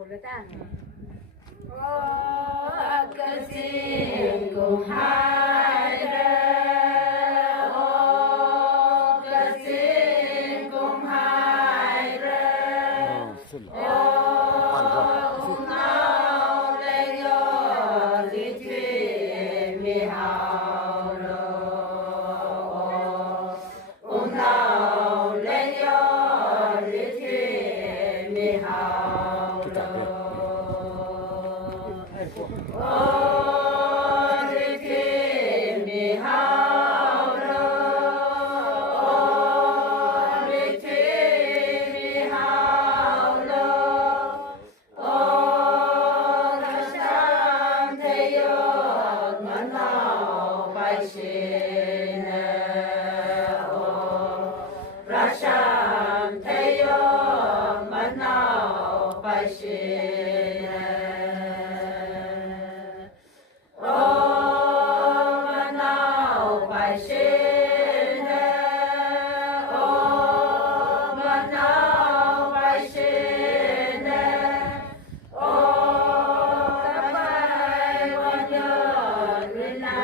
คนละจ้างกสิกุหายเรโอกสิกุหายเรโออุณาเลโยลิทิมิหาวโลอุณาเลโยลิทิมิหาวโลโอลิทิมิหาวโลโอลิทิมิหาวโลโอรัชันเทโยมโนไปชิเนโอรัชันเทโยมโนไปชิเนโอมโนไปชิเนโอมโนไปชิเนโอกะไปวันโยรินา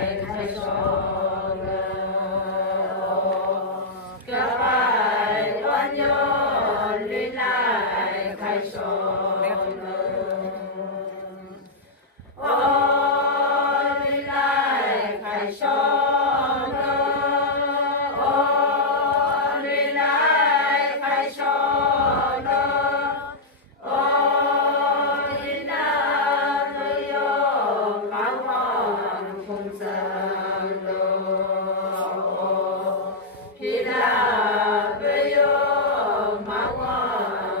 ยไทโชโลกะไปวันโยรินายไทโชโลโอลิไลไข่ชอนโอลิไลไข่ชอนโอลินาโลโยมาวันคงจังโลพิลาเบโยมาวั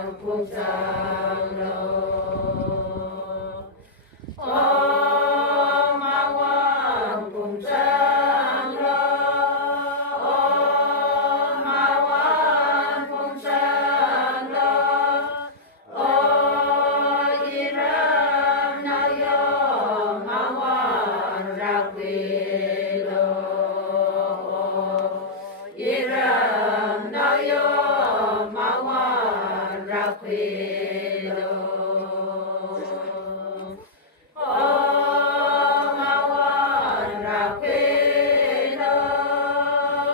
นคงจังโลโอมาวันกุมจังโลโอมาวันกุมจังโลโออิรัมนายโยมาวันรักเวโลโออิรัมนายโยมาวันรักเวโลโอมาวันรักเวโล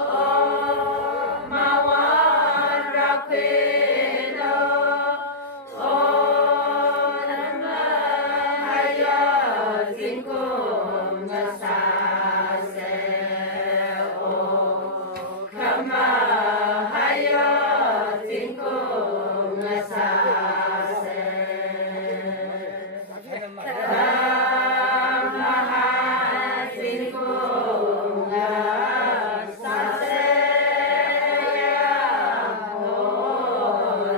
โอมาวันรักเวโลโอนันมาหายาสิงคุมกษาเสโอขมาหายาสิงคุมกษาเสมหาสิงคุมกษาเสโอ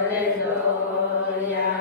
เลโลยา